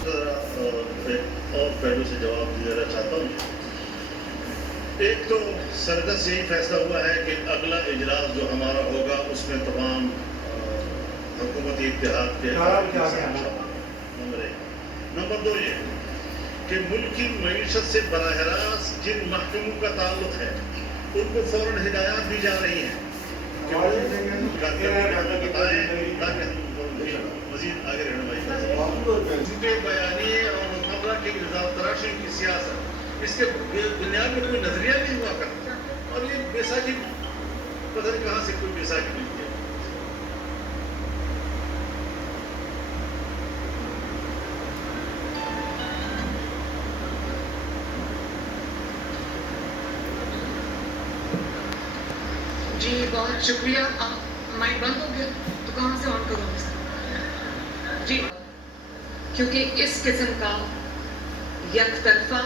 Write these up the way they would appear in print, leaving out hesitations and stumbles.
ایک اور پہلو سے جواب دینا چاہتا ہوں. ایک تو سرکس یہی فیصلہ ہوا ہے کہ اگلا اجلاس جو ہمارا ہوگا اس میں تمام حکومتی اتحاد کے نمبر 1. نمبر 2 یہ کہ ملک کی معیشت سے براہ راست جن محکموں کا تعلق ہے ان کو فوراً ہدایات دی جا رہی ہیں کہ وہ بتائیں تاکہ ہم مزید آگے رہنمائی کر سکیں. جھوٹے بیانیے اور مقابلہ کی الزام تراشی کی سیاست اس کے بنیاد میں کوئی نظریہ نہیں ہوا کرتا اور یہ بیساکھی پتہ نہیں کہاں سے کوئی بیساکھی ملتی ہے. جی بہت شکریہ. مائک بند ہو گیا تو کہاں سے آن کروں جی؟ کیونکہ اس قسم کا یک طرفہ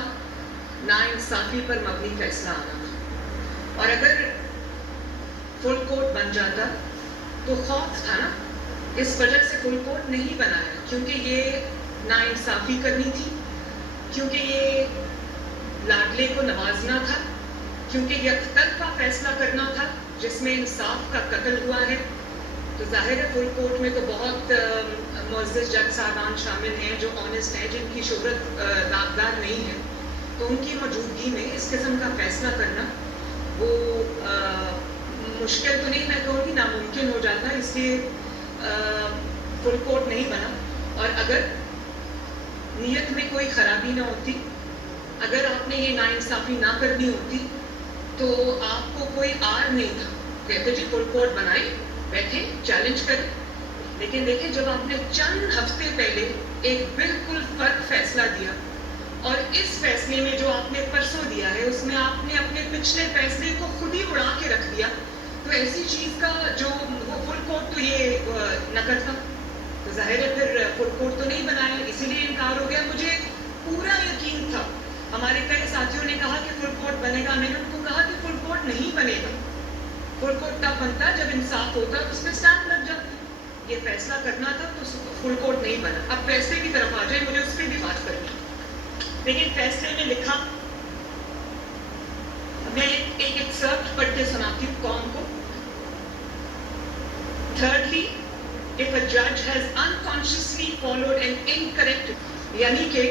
ناانصافی پر مبنی فیصلہ آنا تھا اور اگر فل کورٹ بن جاتا تو خوف تھا نا. اس وجہ سے فل کورٹ نہیں بنایا کیونکہ یہ ناانصافی کرنی تھی, کیونکہ یہ لاڈلے کو نوازنا تھا, کیونکہ یک طرفہ فیصلہ کرنا تھا جس میں انصاف کا قتل ہوا ہے. تو ظاہر ہے فل کورٹ میں تو بہت معزز جج صاحبان شامل ہیں جو آنیسٹ ہیں, جن کی شہرت داغدار نہیں ہے. تو ان کی موجودگی میں اس قسم کا فیصلہ کرنا وہ مشکل تو نہیں, میں کہوں گی ناممکن ہو جاتا. اس لیے فل کورٹ نہیں بنا. اور اگر نیت میں کوئی خرابی نہ ہوتی, اگر آپ نے یہ ناانصافی نہ کرنی ہوتی تو آپ کو کوئی آر نہیں تھا. کہتے جی فل کورٹ بنائیں, بیٹھیں, چیلنج کریں. لیکن دیکھیں جب آپ نے چند ہفتے پہلے ایک بالکل فرق فیصلہ دیا اور اس فیصلے میں جو آپ نے پرسوں دیا ہے اس میں آپ نے اپنے پچھلے فیصلے کو خود ہی اڑا کے رکھ دیا, تو ایسی چیز کا جو وہ فل کورٹ تو یہ نہ کرتا. تو ظاہر ہے پھر فل کورٹ تو نہیں بنایا, اسی لیے انکار ہو گیا. مجھے پورا یقین تھا, ہمارے کئی ساتھیوں نے کہا کہ فل کورٹ بنے گا. میں نے ان کو کہا کہ فل کورٹ نہیں بنے گا. فل کورٹ تب بنتا جب انصاف ہوتا تو اس میں اسٹیمپ لگ جاتا. یہ فیصلہ کرنا تھا تو فل کورٹ نہیں بنا. اب فیصلے کی طرف آ جائیں, مجھے اس پہ بھی بات کرنی. لیکن فیصلے میں لکھا, میں ایک ایکسرپٹ پڑھ کے سناتی ہوں قوم کو. Thirdly, if a judge has unconsciously followed an incorrect, یعنی کہ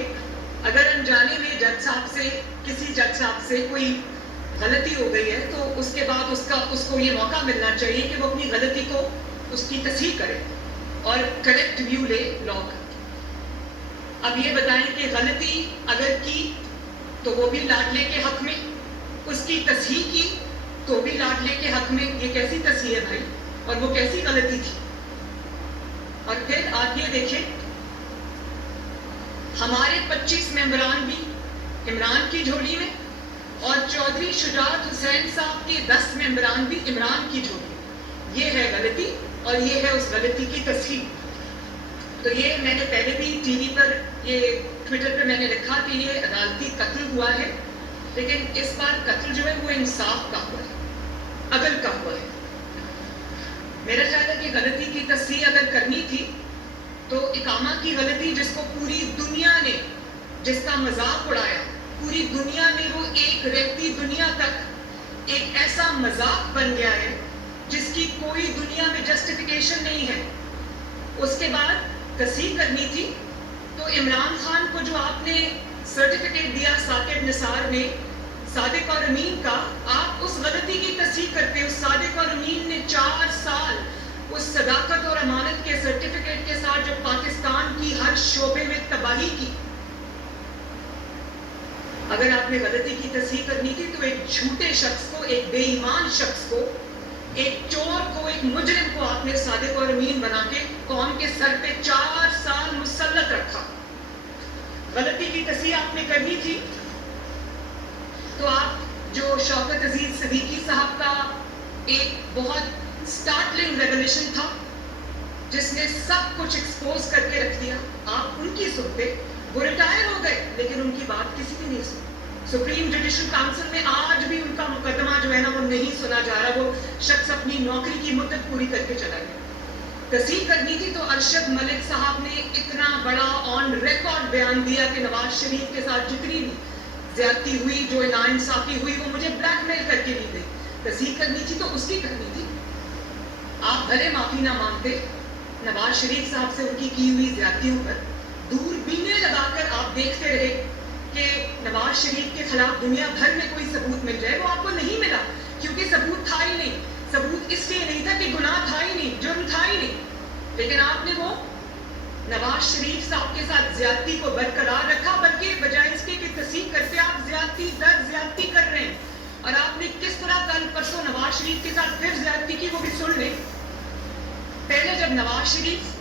اگر انجانے میں جج صاحب سے کسی جج صاحب سے کوئی غلطی ہو گئی ہے تو اس کے بعد اس کو یہ موقع ملنا چاہیے کہ وہ اپنی غلطی کو اس کی تصحیح کرے اور کریکٹ ویو لے لا کا. اب یہ بتائیں کہ غلطی اگر کی تو وہ بھی لاڈلے کے حق میں, اس کی تصحیح کی تو بھی لاڈلے کے حق میں. یہ کیسی تصحیح ہے بھائی, اور وہ کیسی غلطی تھی. اور پھر آپ یہ دیکھیں ہمارے 25 ممبران بھی عمران کی جھولی میں اور چودھری شجاعت حسین صاحب کے 10 ممبران بھی عمران کی جھولی میں. یہ ہے غلطی اور یہ ہے اس غلطی کی تصحیح. تو یہ میں نے پہلے بھی ٹی وی پر, یہ ٹویٹر پہ میں نے لکھا کہ یہ عدالتی قتل ہوا ہے, لیکن اس بار قتل جو ہے وہ انصاف کا ہوا ہے, عدل کا ہوا ہے. میرا خیال ہے کہ غلطی کی تصحیح اگر کرنی تھی تو اقامہ کی غلطی جس کو پوری دنیا نے, جس کا مذاق اڑایا, پوری دنیا میں وہ ایک رہتی دنیا تک ایک ایسا مذاق بن گیا ہے جس کی کوئی دنیا میں جسٹیفیکیشن نہیں ہے. اس کے بعد تصحیح کرنی تھی تو عمران خان کو جو آپ نے سرٹیفکیٹ دیا ثاقب نثار نے صادق اور امین کا, آپ اس غلطی کی تصحیح کرتے. اس صادق اور امین نے 4 سال اس صداقت اور امانت کے سرٹیفکیٹ کے ساتھ جو پاکستان کی ہر شعبے میں تباہی کی, اگر آپ نے غلطی کی تصحیح کرنی تھی تو ایک جھوٹے شخص کو, ایک بے ایمان شخص کو, ایک چور کو, ایک مجرم کو آپ نے صادق اور امین بنا کے قوم کے سر پہ 4 سال مسلط رکھا. غلطی کی تصحیح آپ نے کرنی تھی تو آپ جو شوکت عزیز صدیقی صاحب کا ایک بہت سٹارٹلنگ ریولیشن تھا جس نے سب کچھ ایکسپوز کر کے رکھ دیا, آپ ان کی سنتے. وہ ریٹائر ہو گئے لیکن ان کی بات کسی نے نہیں سنی. سپریم جوڈیشل کاؤنسل میں آج بھی ان کا مقدمہ جو ہے نا وہ نہیں سنا جا رہا. وہ شخص اپنی نوکری کی مدت پوری کر کے چلا گیا. تصحیح کرنی تھی تو ارشد ملک صاحب نے اتنا بڑا آن ریکارڈ بیان دیا کہ نواز شریف کے ساتھ جتنی بھی زیادتی ہوئی، جو ناانصافی ہوئی، وہ مجھے بلیک میل کر کے دی گئی. تصحیح کرنی تھی تو اس کی کرنی تھی. آپ بھلے معافی نہ مانگتے، نواز شریف صاحب سے ان کی ہوئی زیادتیوں پر دوربینیں لگا کر آپ دیکھتے رہے کہ نواز شریف کے خلاف دنیا بھر میں کوئی ثبوت مل جائے. وہ آپ کو نہیں ملا کیونکہ ثبوت تھا ہی نہیں. ثبوت اس لیے نہیں تھا کہ گناہ تھا ہی نہیں، جرم تھا ہی نہیں. لیکن آپ نے وہ نواز شریف صاحب کے ساتھ زیادتی کو برقرار رکھا، بلکہ بجائے اس کے کہ تصحیح کرتے آپ زیادتی در زیادتی کر رہے ہیں. اور آپ نے کس طرح کل پرسوں نواز شریف کے ساتھ پھر زیادتی کی، وہ بھی سن لیں. پہلے جب نواز شریف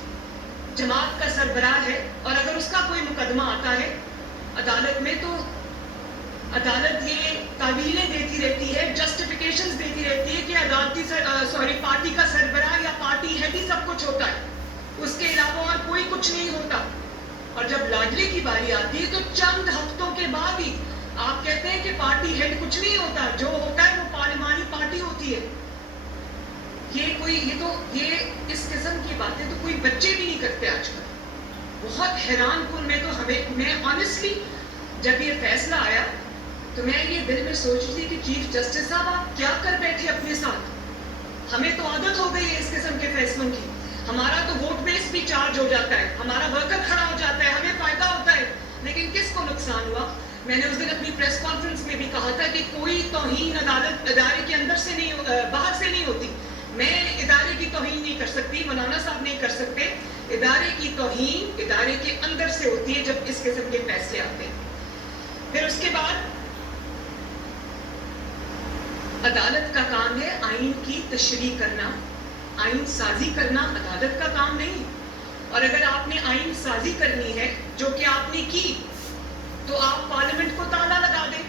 جماعت کا سربراہ ہے اور اگر اس کا کوئی مقدمہ آتا ہے عدالت میں تو عدالت یہ تعویلیں دیتی رہتی ہے، جسٹیفیکیشنز دیتی رہتی ہے کہ پارٹی کا سربراہ یا پارٹی ہیڈ ہی سب کچھ ہوتا ہے، اس کے علاوہ اور کوئی کچھ نہیں ہوتا. اور جب لاڈلے کی باری آتی ہے تو چند ہفتوں کے بعد ہی آپ کہتے ہیں کہ پارٹی ہیڈ کچھ نہیں ہوتا، جو ہوتا ہے وہ پارلیمانی پارٹی ہوتی ہے. یہ اس قسم کی باتیں تو کوئی بچے بھی نہیں کرتے آج کل. بہت حیران کن. میں آنیسٹلی جب یہ فیصلہ آیا تو میں یہ دل میں سوچ رہی تھی کہ چیف جسٹس صاحب آپ کیا کر بیٹھے اپنے ساتھ. ہمیں تو عادت ہو گئی ہے اس قسم کے فیصلوں کی. ہمارا تو ووٹ بیس بھی چارج ہو جاتا ہے، ہمارا ورکر کھڑا ہو جاتا ہے، ہمیں فائدہ ہوتا ہے. لیکن کس کو نقصان ہوا؟ میں نے اس دن اپنی پریس کانفرنس میں بھی کہا تھا کہ کوئی توہین عدالت ادارے کے اندر سے نہیں، باہر سے نہیں ہوتی. میں ادارے کی توہین نہیں کر سکتی، مولانا صاحب نہیں کر سکتے. ادارے کی توہین ادارے کے اندر سے ہوتی ہے جب اس قسم کے فیصلے آتے ہیں. پھر اس کے بعد عدالت کا کام ہے آئین کی تشریح کرنا، آئین سازی کرنا عدالت کا کام نہیں. اور اگر آپ نے آئین سازی کرنی ہے جو کہ آپ نے کی تو آپ پارلیمنٹ کو تالا لگا دیں.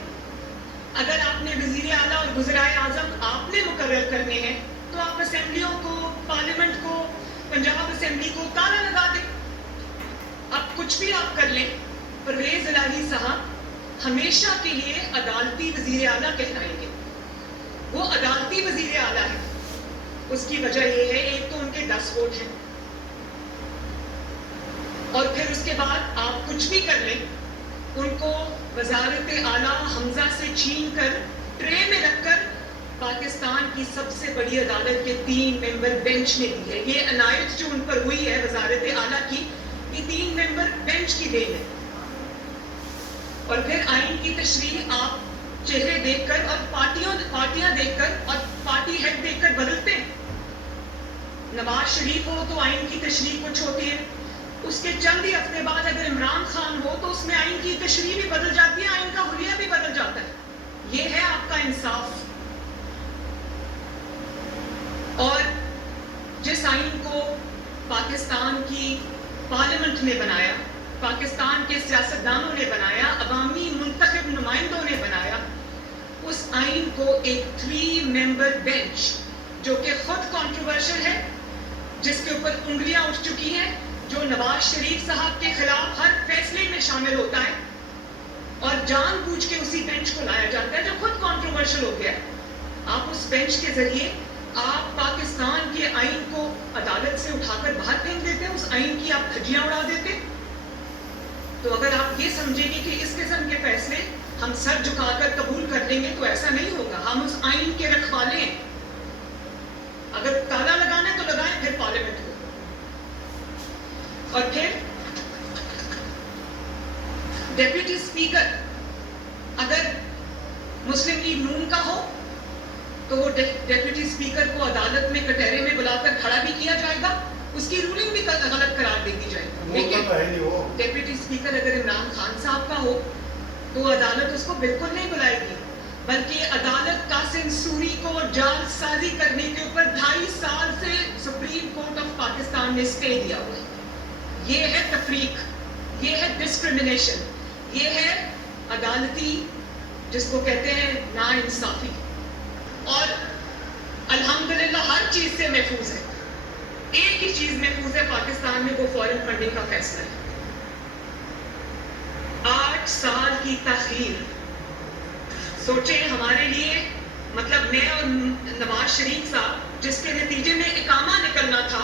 اگر آپ نے وزیر اعلیٰ اور وزرائے اعظم آپ نے مقرر کرنے ہیں تو آپ اسمبلیوں کو، پارلیمنٹ کو، پنجاب اسمبلی کو تالا لگا دیں. اب کچھ بھی آپ کر لیں، پرویز الہی صاحب ہمیشہ کے لیے عدالتی وزیر اعلیٰ کہلائیں گے. وہ عدالتی وزیر اعلیٰ ہے. اس کی وجہ یہ ہے ایک تو ان کے 10 ووٹ ہیں، اور پھر اس کے بعد آپ کچھ بھی کر لیں ان کو وزارت اعلیٰ حمزہ سے چھین کر ٹرے میں رکھ کر پاکستان کی سب سے بڑی عدالت کے 3 ممبر بینچ نے دی ہے. یہ عنایت جو ان پر ہوئی ہے وزارت اعلیٰ کی، یہ 3 ممبر بینچ کی دین ہے. اور پھر آئین کی تشریح آپ چہرے دیکھ کر اور پارٹیاں دیکھ کر اور پارٹی ہیڈ دیکھ کر بدلتے ہیں. نواز شریف ہو تو آئین کی تشریح کچھ ہوتی ہے، اس کے چند ہی ہفتے بعد اگر عمران خان ہو تو اس میں آئین کی تشریح بھی بدل جاتی ہے، آئین کا حلیہ بھی بدل جاتا ہے. یہ ہے آپ کا انصاف. اور جس آئین کو پاکستان کی پارلیمنٹ نے بنایا، پاکستان کے سیاستدانوں نے بنایا، عوامی منتخب نمائندوں نے بنایا، اس آئین کو ایک 3 ممبر بینچ جو کہ خود کنٹروورشل ہے، جس کے اوپر انگلیاں اٹھ چکی ہیں، جو نواز شریف صاحب کے خلاف ہر فیصلے میں شامل ہوتا ہے اور جان بوجھ کے اسی بینچ کو لایا جاتا ہے جو خود کنٹروورشل ہو گیا. آپ اس بینچ کے ذریعے آپ پاکستان کے آئین کو عدالت سے اٹھا کر باہر پھینک دیتے ہیں، اس آئین کی آپ دھجیاں اڑا دیتے. تو اگر آپ یہ سمجھیں گے کہ اس قسم کے فیصلے ہم سر جھکا کر قبول کر لیں گے تو ایسا نہیں ہوگا. ہم اس آئین کے رکھوالے ہیں. اگر تالا لگانا ہے تو لگائیں پھر پارلیمنٹ کو. اور پھر ڈیپٹی اسپیکر اگر مسلم لیگ نون کا ہو تو وہ ڈیپٹی اسپیکر کو عدالت میں کٹہرے میں بلا کر کھڑا بھی کیا جائے گا، اس کی رولنگ بھی غلط قرار دے دی جائے گی. لیکن ڈیپٹی اسپیکر اگر عمران خان صاحب کا ہو تو عدالت اس کو بالکل نہیں بلائے گی، بلکہ عدالت قاسم سوری کو جال سازی کرنے کے اوپر 2.5 سال سے سپریم کورٹ آف پاکستان نے اسٹے دیا ہوا ہے. یہ ہے تفریق، یہ ہے ڈسکریمنیشن، یہ ہے عدالتی جس کو کہتے ہیں نا انصافی. اور الحمدللہ ہر چیز سے محفوظ ہے. ایک ہی چیز محفوظ ہے پاکستان میں، وہ فورن فنڈنگ کا فیصلہ ہے. 8 سال کی تاخیر. سوچیں ہمارے لیے، مطلب میں اور نواز شریف صاحب جس کے نتیجے میں اقامہ نکلنا تھا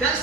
10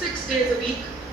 6 days a week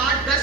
8-10